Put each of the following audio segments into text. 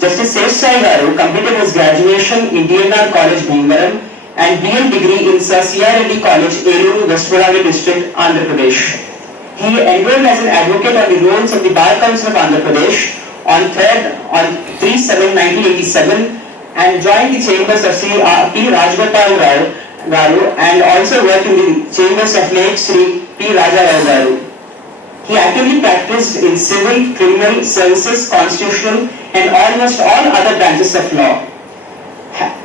Justice Sesha Sai garu completed his graduation in DNR College, Bhimavaram, and BL degree in Sir C.R. College, Eluru, West Godavari District, Andhra Pradesh. He enrolled as an advocate on the rolls of the Bar Council of Andhra Pradesh on 3/7/1987 and joined the chambers of Sri P. Rajgopal Rao Garu and also worked in the chambers of late Sri P. Raja Rao Garu. He actively practiced in civil, criminal, services, constitutional and almost all other branches of law.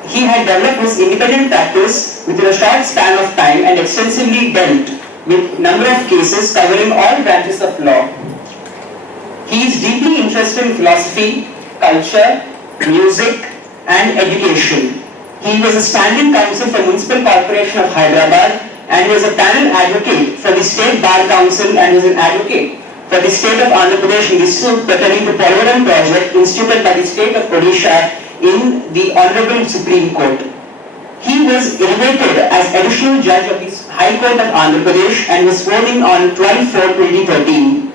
He had developed his independent practice within a short span of time and extensively dealt with a number of cases covering all branches of law. He is deeply interested in philosophy, culture, music and education. He was a standing counsel for Municipal Corporation of Hyderabad and was a panel advocate for the State Bar Council and was an advocate for the State of Andhra Pradesh in the suit pertaining to Polvaram project instituted by the State of Odisha in the Honorable Supreme Court. He was elevated as additional judge of the High Court of Andhra Pradesh and was sworn in on 12/4/2013.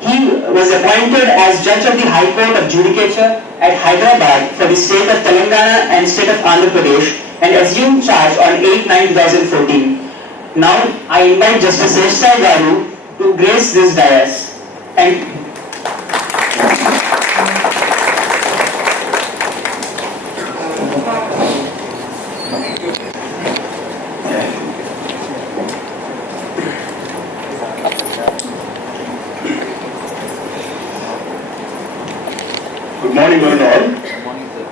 He was appointed as judge of the High Court of Judicature at Hyderabad for the state of Telangana and state of Andhra Pradesh and assumed charge on 8/9/2014. Now I invite Justice Sesha Sai Garu to grace this dais. Thank you. Good morning, one and all. Good morning, sir.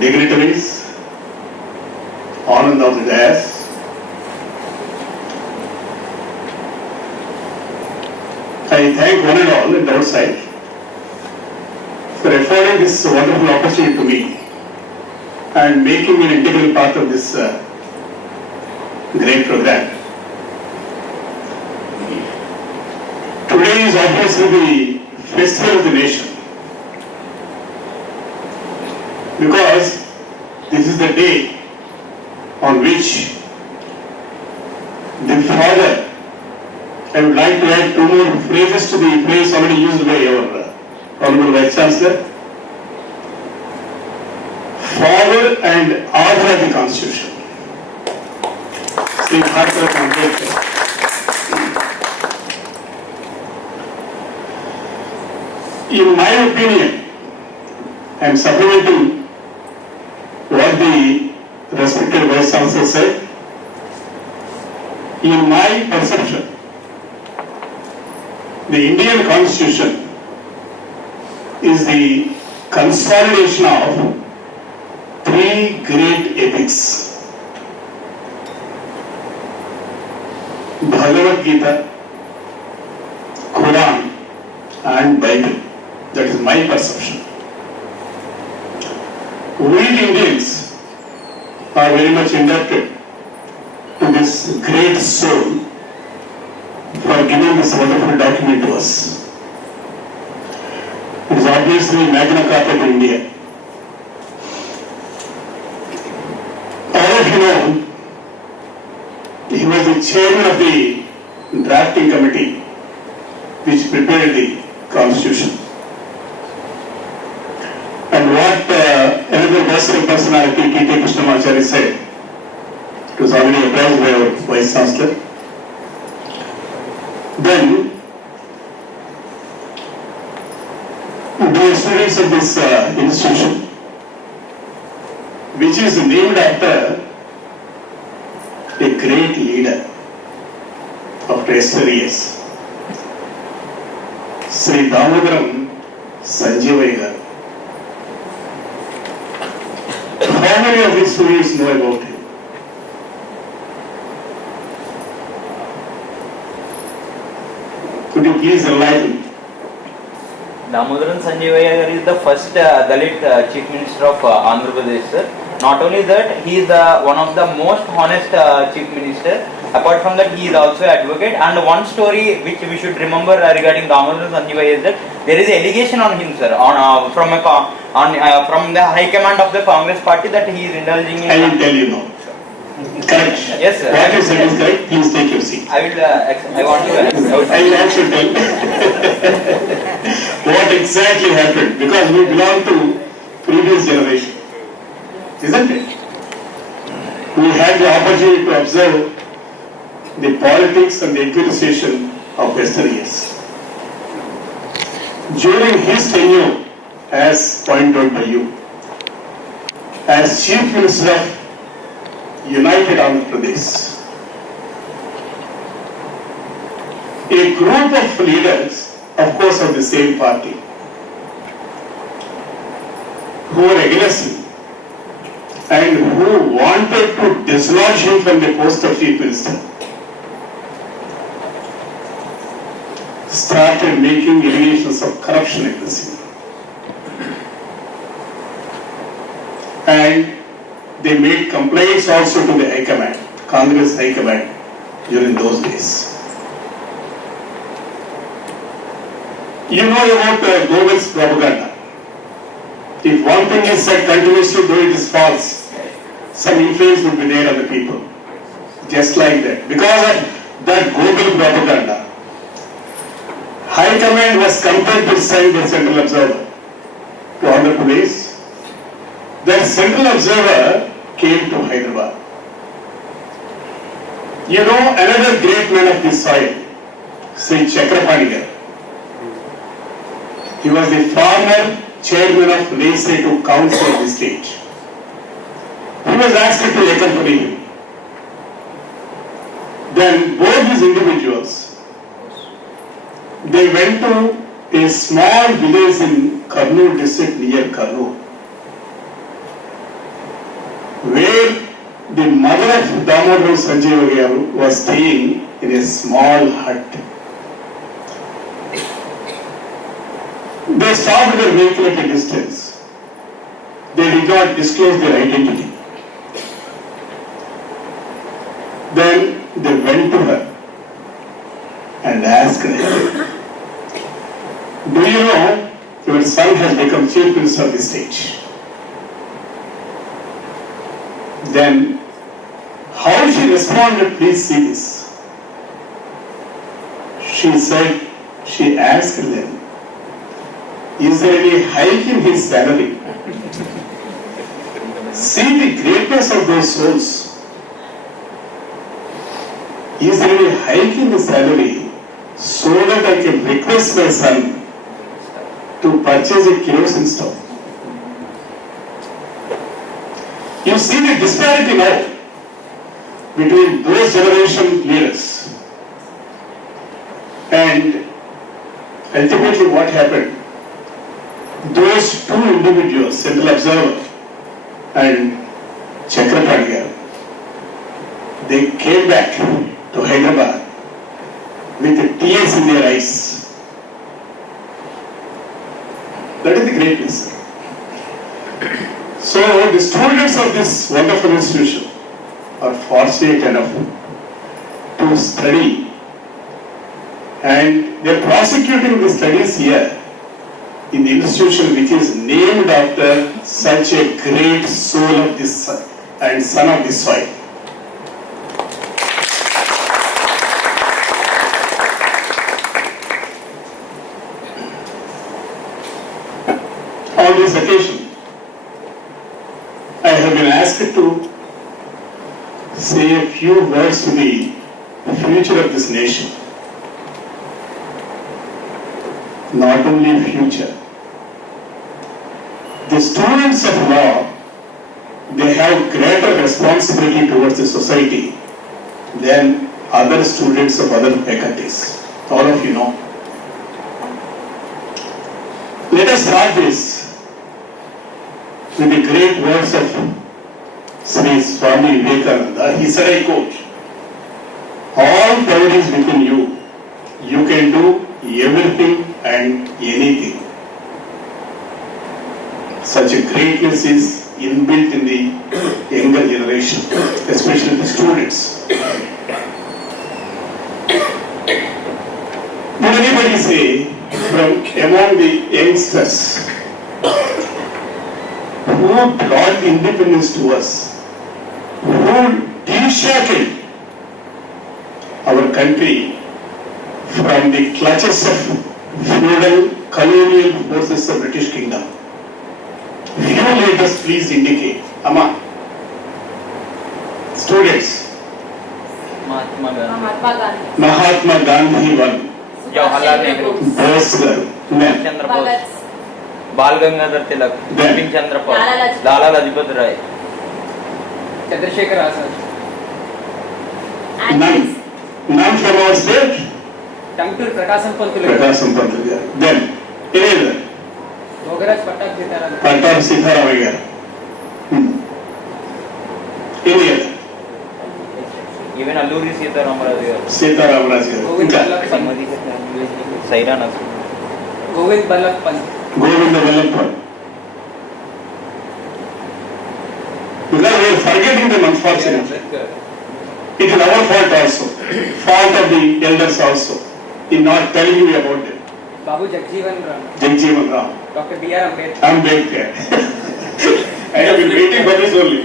Dignitaries, Anand of the dais, I thank one and all at the outside for affording this wonderful opportunity to me and making me an integral part of this great program. Today is obviously the festival of the nation because this is the day on which the father, I would like to add two more phrases to the phrase already used by our Honorable Vice-Chancellor. Father and author of the Constitution, Sri Bharat Ratna Ambedkar. In my opinion, I am supplementing what the respected Vice-Chancellor said. In my perception, the Indian Constitution is the consolidation of three great epics: Bhagavad Gita, Quran and Bible. That is my perception. We Indians are very much indebted to this great soul for giving this wonderful document to us. It is obviously Magna Carta of India. All of you know, he was the chairman of the drafting committee which prepared the Constitution. And what another versatile personality, T.K. Krishnamacharya said, it was already appraised by our Vice-Chancellor. Then, the students of this institution, which is named after a great leader after years, Sri Damodaram Sanjivayya. How many of these students know about him? Could you please enlighten? Damodaram Sanjivayya is the first Dalit Chief Minister of Andhra Pradesh, sir. Not only that, he is one of the most honest Chief Minister. Apart from that, he is also advocate. And one story which we should remember regarding Damodaram Sanjivayya is that there is an allegation on him, sir, from the High Command of the Congress Party that he is indulging in. I will tell you now. Correct. Yes, sir. What you said is correct. Please take your seat. I want to. I will also tell. exactly happened? Because we belong to previous generation, isn't it? We had the opportunity to observe the politics and the administration of yesteryears. During his tenure, as pointed out by you, as Chief Minister of United Andhra Pradesh, a group of leaders, of course of the same party, who were against him and who wanted to dislodge him from the post of Chief Minister, started making allegations of corruption against him. And they made complaints also to the High Command, Congress High Command, during those days. You know about Goebbels' propaganda. If one thing is said continuously, though it is false, some influence would be there on the people. Just like that. Because of that Goebbels propaganda, High Command was compelled to send the Central Observer to Andhra Pradesh. That Central Observer came to Hyderabad. You know another great man of this soil, Sri Chakrapani. He was the former chairman of Legislative Council of the state. He was asked to accompany him. Then both these individuals, they went to a small village in Kurnool district near Kurnool, where the mother of Damodaram Sanjivayya was staying in a small hut. They stopped their vehicle at a distance. They did not disclose their identity. Then they went to her and asked her, "Do you know your son has become Chief Minister of the state?" Then how she responded, please see this. She said, she asked them, "Is there any hike in his salary?" See the greatness of those souls. Is there any hike in the salary so that I can request my son to purchase a kerosene stove? You see the disparity now between those generation leaders and ultimately what happened? Those two individuals, Central Observer and Chakrapani, they came back to Hyderabad with tears in their eyes. That is the greatness. So the students of this wonderful institution are fortunate enough to study, and they are prosecuting the studies here in the institution which is named after such a great soul of this and son of this soil. On this occasion, I have been asked to say a few words to the future of this nation. Not only future. The students of law, they have greater responsibility towards the society than other students of other faculties. All of you know. Let us start this with the great words of Sri Swami Vivekananda. He said, I quote, "All power is within you. You can do everything and anything." Such a greatness is inbuilt in the younger generation, especially the students. Would anybody say from among the youngsters who brought the independence to us, who de-shackled our country from the clutches of feudal colonial forces of British Kingdom. Few letters please indicate. Amma. Students. Mahatma Gandhi. Mahatma Gandhi. Mahatma Gandhi one. Jawaharlal Nehru. Bose girl. Then. Chandra Bhagat. Bose. Bal Gangadhar Tilak. Then. Bipin Chandra Pal. Lala Lajpat. Lala Lajpat Rai. Chandrasekhar Azad. None. None from our state. Tangtur Prakasam Pantulu. Prakasam Pantuga. Then. Any other? Yogaraj Pattak Sitaram. Pattar Sitharamaiah. Any other? Even Alluri Sita Ramaraju. Sita Ramaraju. Govind Ballabh Pant. Saira Nasu. Govind Ballabh Pant. Govinda Vallabha. Because we are forgetting them unfortunately. It is our fault also. Fault of the elders also. In not telling you about it. Babu Jagjeevan Ram. Jagjeevan Rao. Dr. B.R. Ambedkar. Ambedkar. I have been waiting for this only.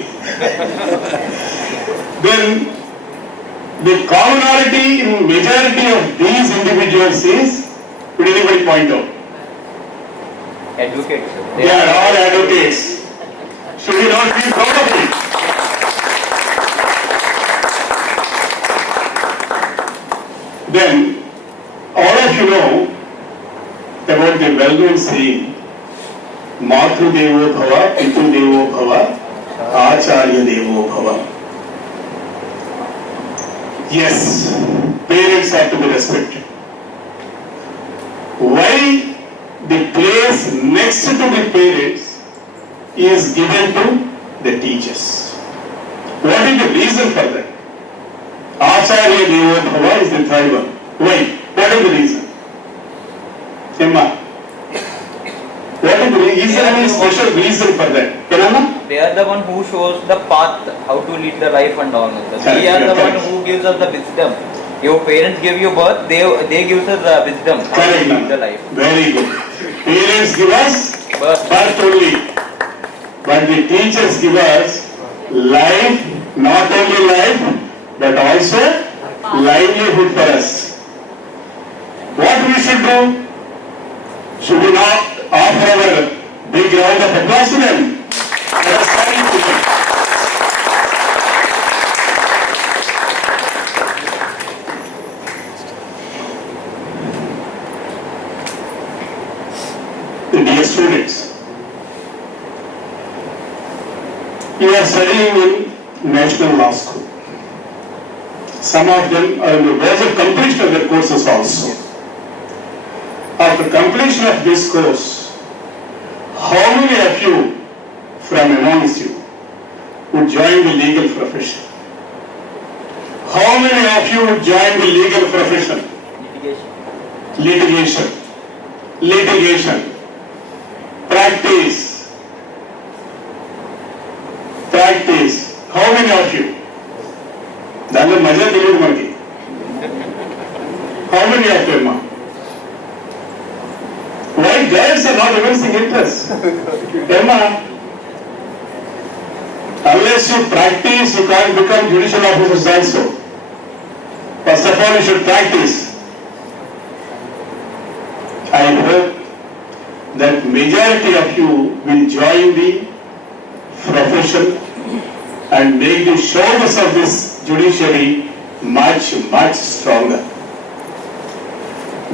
Then the commonality in majority of these individuals is, could anybody point out? Advocates. They are all advocates. Should we not be proud of it? Then, all of you know about the well-known saying, Matru Devo Bhava, Pitu Devo Bhava, Acharya Devo Bhava. Yes, parents have to be respected. Why the place next to the parents is given to the teachers? What is the reason for that? Acharya Devo Bhava is the third one. Why? What is the reason? Emma? What is the reason? Is there any special reason for that? Emma? They are the one who shows the path, how to lead the life and all. We are the one who gives us the wisdom. Your parents give you birth, they give us the wisdom how to lead the life. Very good. Parents give us birth only. But the teachers give us life, not only life, but also livelihood for us. What we should do? Should we not offer our big round of applause to them? Let us thank them. Dear students, you are studying in National Law School. Some of them are in the verge of completion of their courses also. After completion of this course, how many of you from amongst you would join the legal profession? How many of you would join the legal profession? Litigation. Litigation. Practice. Practice. How many of you? దానిలో మజా తెలియదు మనకి. How many of them? Why girls are not evincing interest? Emma, unless you practice, you can't become judicial officers also. First of all, you should practice. I hope that majority of you will join the profession and make the shoulders of this judiciary much, much stronger.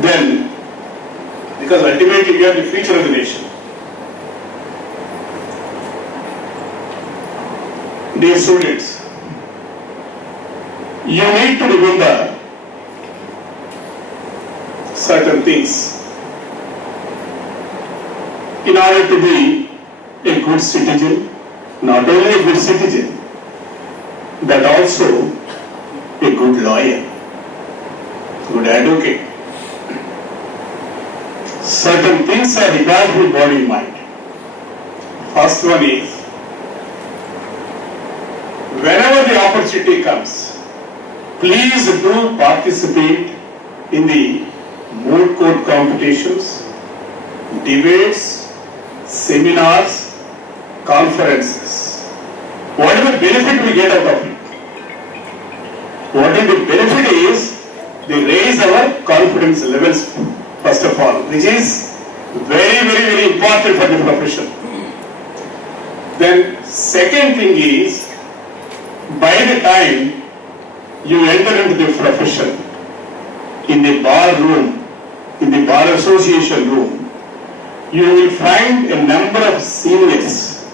Then, because ultimately we are the future of the nation. Dear students, you need to remember certain things in order to be a good citizen, not only a good citizen, but also a good lawyer, good advocate. Certain things are required to be borne in mind. First one is, whenever the opportunity comes, please do participate in the moot court competitions, debates, seminars, conferences. What is the benefit we get out of it? What is the benefit is, they raise our confidence levels first of all, which is Very important for the profession. Then second thing is, by the time you enter into the profession, in the bar room, in the bar association room, you will find a number of seniors.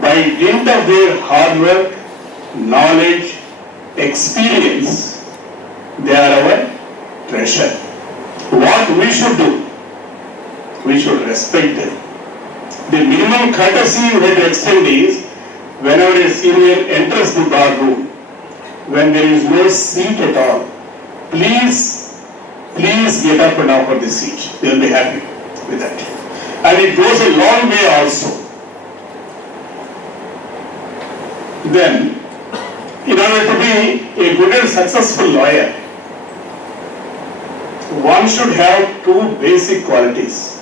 By dint of their hard work, knowledge, experience, they are our treasure. What we should do? We should respect them. The minimum courtesy you have to extend is, whenever a senior enters the bar room, when there is no seat at all, please get up and offer the seat. They will be happy with that. And it goes a long way also. Then, in order to be a good and successful lawyer, one should have two basic qualities.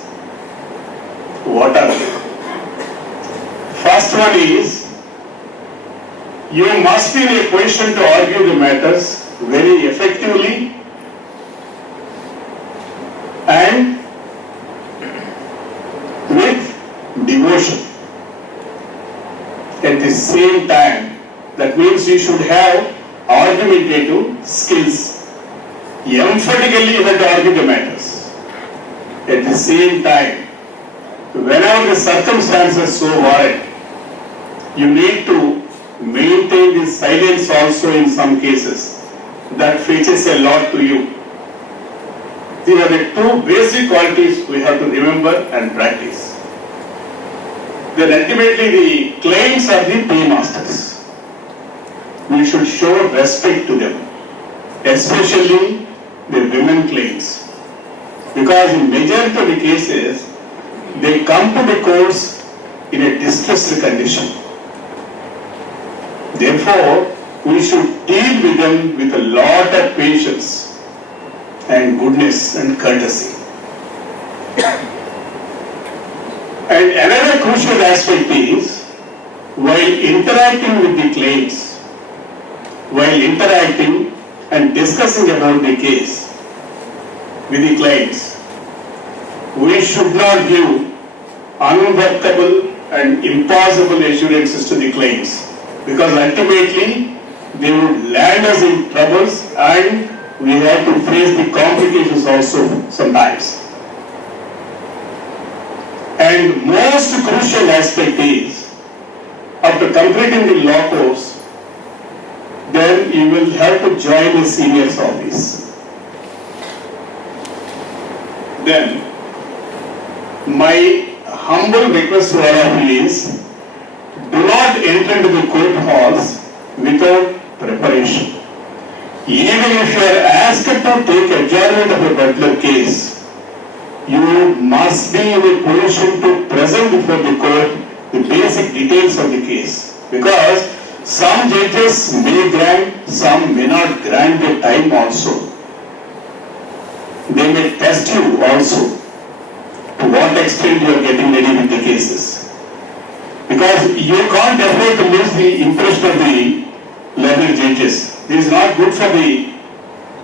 What are they? First one is, you must be in a position to argue the matters very effectively and with devotion. At the same time, that means you should have argumentative skills. Emphatically you have to argue the matters. At the same time, whenever the circumstances so warrant, you need to maintain the silence also in some cases. That fetches a lot to you. These are the two basic qualities we have to remember and practice. Then ultimately the clients are the paymasters. We should show respect to them, especially the women clients. Because in majority of the cases, they come to the courts in a distressed condition. Therefore, we should deal with them with a lot of patience and goodness and courtesy. And another crucial aspect is, while interacting with the claims, while interacting and discussing about the case with the clients, we should not give unworkable and impossible assurances to the clients, because ultimately they would land us in troubles and we have to face the complications also sometimes. And most crucial aspect is, after completing the law course, then you will have to join the senior's office. Then, my humble request to all of you is, do not enter into the court halls without preparation. Even if you are asked to take adjournment of a particular case, you must be in a position to present before the court the basic details of the case. Because some judges may grant, some may not grant the time also. They may test you also to what extent you are getting ready with the cases. Because you can't afford to lose the interest of the learned judges. This is not good for the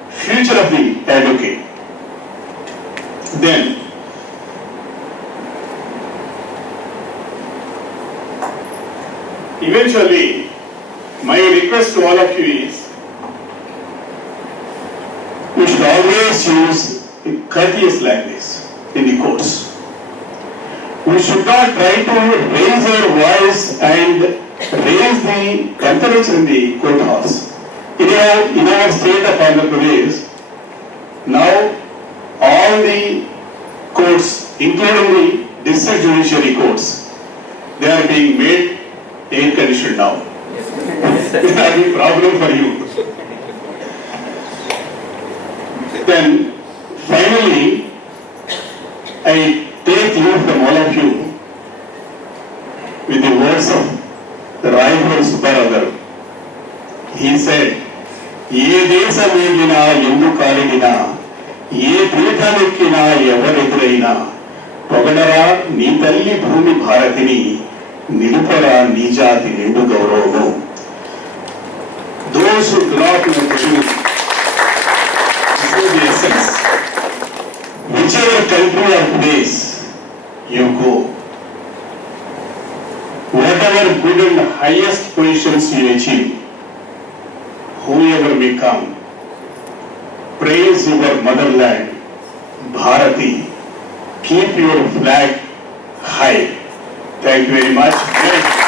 future of the advocate. Then, eventually, my request to all of you is, we should always use a courteous language in the courts. We should not try to raise our voice and raise the temperature in the courthouse. In our state of Andhra Pradesh, now all the courts, including the district judiciary courts, they are being made air conditioned now. It will be a problem for you. Then finally, I take leave from all of you with the words of the Rama Jogeswara Rao. He said, "ఏ దేశమేగినా ఎందు కాలిడినా ఏ పీఠమెక్కినా ఎవరెదురైనా పొగడరా నీ తల్లి భూమి భారతిని నిలుపరా నీ జాతి నిండు గౌరవము." Those who do not know the truth, this is the essence. We whichever country or place you go, whatever good and highest positions you achieve, whoever may come, praise your motherland, Bharati. Keep your flag high. Thank you very much.